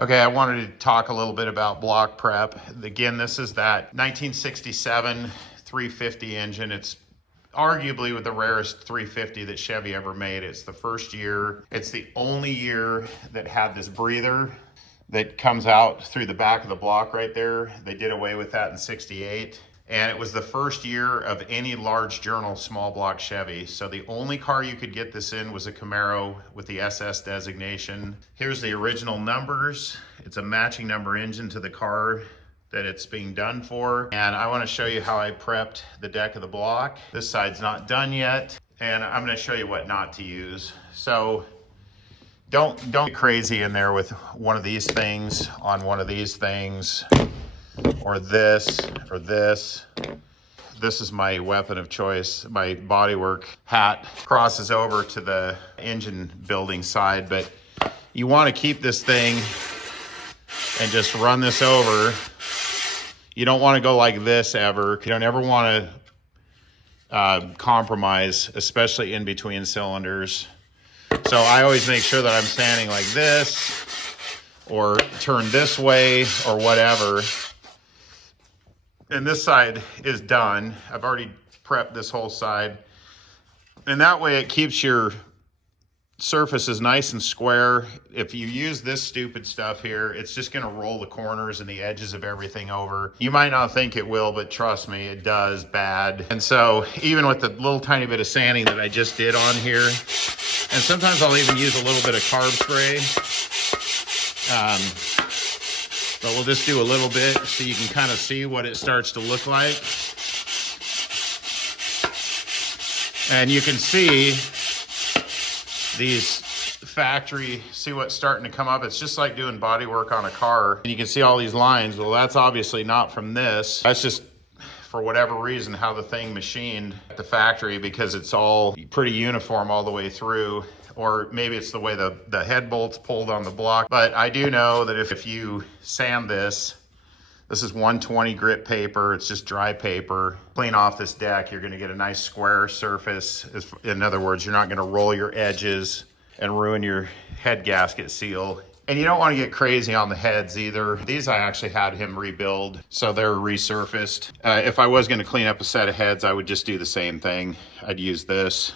Okay, I wanted to talk a little bit about block prep. Again, this is that 1967 350 engine. It's arguably with the rarest 350 that Chevy ever made. It's the first year. It's the only year that had this breather that comes out through the back of the block right there. They did away with that in 68. And it was the first year of any large journal small block Chevy. So the only car you could get this in was a Camaro with the SS designation. Here's the original numbers. It's a matching number engine to the car that it's being done for. And I want to show you how I prepped the deck of the block. This side's not done yet. And I'm going to show you what not to use. So don't get crazy in there with one of these things on one of these things, or this, or this. This is my weapon of choice. My bodywork hat crosses over to the engine building side, but you want to keep this thing and just run this over. You don't want to go like this ever. You don't ever want to compromise, especially in between cylinders. So I always make sure that I'm standing like this, or turn this way, or whatever. And this side is done. I've already prepped this whole side. And that way it keeps your surfaces nice and square. If you use this stupid stuff here, it's just gonna roll the corners and the edges of everything over. You might not think it will, but trust me, it does bad. And so even with the little tiny bit of sanding that I just did on here, and sometimes I'll even use a little bit of carb spray. But we'll just do a little bit so you can kind of see what it starts to look like. And you can see these factory, see what's starting to come up. It's just like doing body work on a car. And you can see all these lines. Well, that's obviously not from this. That's just, for whatever reason, how the thing machined at the factory, because it's all pretty uniform all the way through. Or maybe it's the way the head bolts pulled on the block. But I do know that if you sand this is 120 grit paper, it's just dry paper. Clean off this deck, you're gonna get a nice square surface. In other words, you're not gonna roll your edges and ruin your head gasket seal. And you don't wanna get crazy on the heads either. These I actually had him rebuild, so they're resurfaced. If I was gonna clean up a set of heads, I would just do the same thing. I'd use this.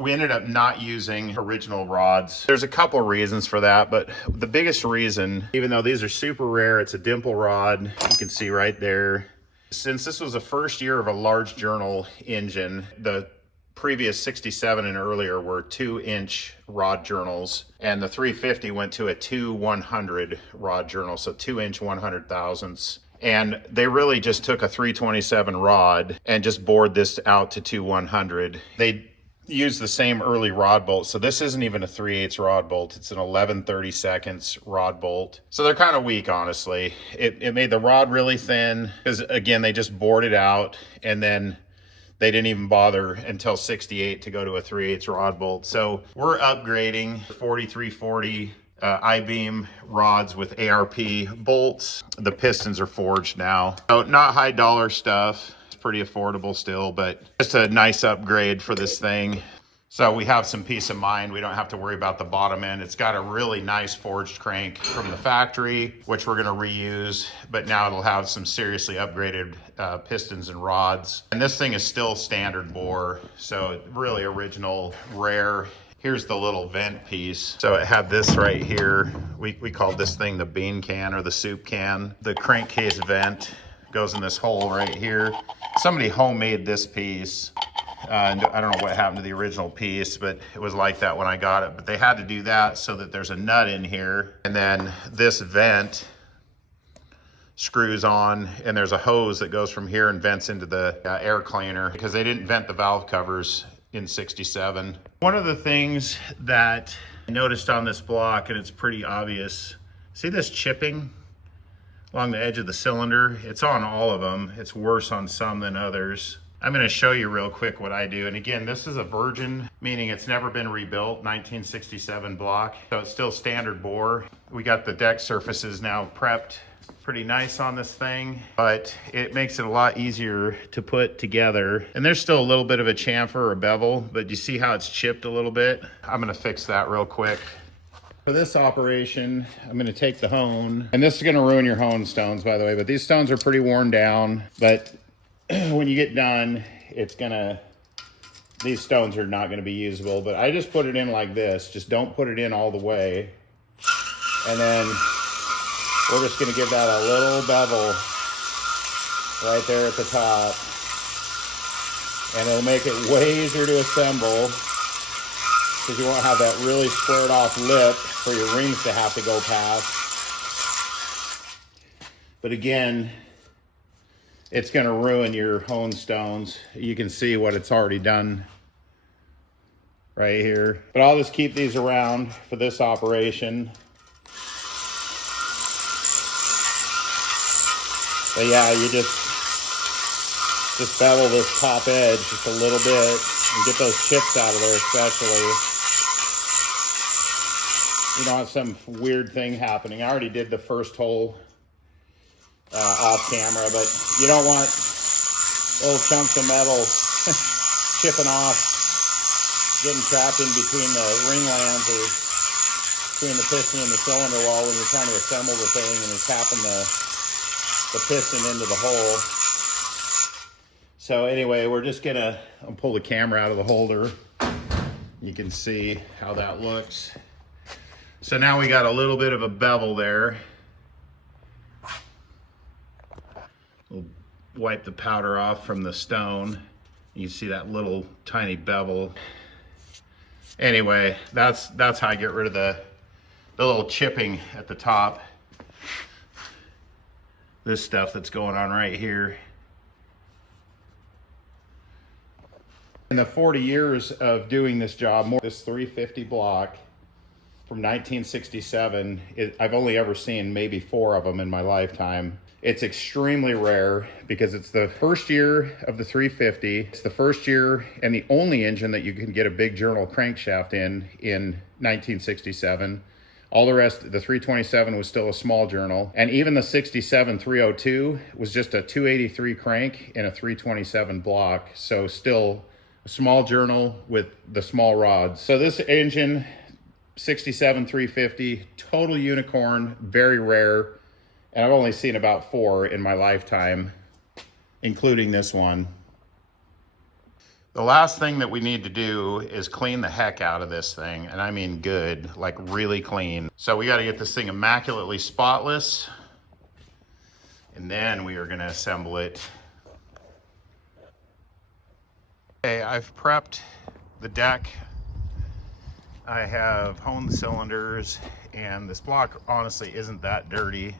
We ended up not using original rods. There's a couple reasons for that, but the biggest reason, even though these are super rare, it's a dimple rod. You can see right there. Since this was the first year of a large journal engine, the previous 67 and earlier were 2-inch rod journals, and the 350 went to a 2/100 rod journal, so 2-inch 100 thousandths. And they really just took a 327 rod and just bored this out to 2/100. They use the same early rod bolt. So this isn't even a 3/8 rod bolt. It's an 11/32 rod bolt. So they're kind of weak, honestly. It made the rod really thin because, again, they just bored it out, and then they didn't even bother until 68 to go to a 3/8 rod bolt. So we're upgrading 4340 I-beam rods with ARP bolts. The pistons are forged now. So not high dollar stuff. Pretty affordable still, but just a nice upgrade for this thing. So we have some peace of mind. We don't have to worry about the bottom end. It's got a really nice forged crank from the factory, which we're gonna reuse, but now it'll have some seriously upgraded pistons and rods. And this thing is still standard bore, so really original, rare. Here's the little vent piece. So it had this right here. We called this thing the bean can or the soup can. The crankcase vent goes in this hole right here. Somebody homemade this piece. And I don't know what happened to the original piece, but it was like that when I got it. But they had to do that so that there's a nut in here. And then this vent screws on, and there's a hose that goes from here and vents into the air cleaner, because they didn't vent the valve covers in 67. One of the things that I noticed on this block, and it's pretty obvious, see this chipping along the edge of the cylinder? It's on all of them. It's worse on some than others. I'm going to show you real quick what I do. And again, this is a virgin, meaning it's never been rebuilt, 1967 block. So it's still standard bore. We got the deck surfaces now prepped pretty nice on this thing, but it makes it a lot easier to put together. And there's still a little bit of a chamfer or bevel, but you see how it's chipped a little bit? I'm going to fix that real quick. For this operation, I'm going to take the hone, and this is going to ruin your hone stones, by the way, but these stones are pretty worn down, but when you get done, it's going to, these stones are not going to be usable, but I just put it in like this. Just don't put it in all the way. And then we're just going to give that a little bevel right there at the top. And it'll make it way easier to assemble because you won't have that really squared off lip for your rings to have to go past. But again, it's going to ruin your hone stones. You can see what it's already done right here. But I'll just keep these around for this operation. But yeah, you just bevel this top edge just a little bit and get those chips out of there especially. You don't have some weird thing happening. I already did the first hole off camera, but you don't want little chunks of metal chipping off, getting trapped in between the ring lands or between the piston and the cylinder wall when you're trying to assemble the thing and you're tapping the piston into the hole. So anyway, we're just gonna pull the camera out of the holder. You can see how that looks. So now we got a little bit of a bevel there. We'll wipe the powder off from the stone. You see that little tiny bevel. Anyway, that's how I get rid of the little chipping at the top. This stuff that's going on right here. In the 40 years of doing this job, this 350 block from 1967, I've only ever seen maybe 4 of them in my lifetime. It's extremely rare because it's the first year of the 350. It's the first year and the only engine that you can get a big journal crankshaft in 1967. All the rest, the 327 was still a small journal. And even the 67 302 was just a 283 crank in a 327 block. So still a small journal with the small rods. So this engine, 67 350, total unicorn, very rare. And I've only seen about 4 in my lifetime, including this one. The last thing that we need to do is clean the heck out of this thing. And I mean good, like really clean. So we got to get this thing immaculately spotless. And then we are going to assemble it. Okay, I've prepped the deck. I have honed the cylinders, and this block honestly isn't that dirty.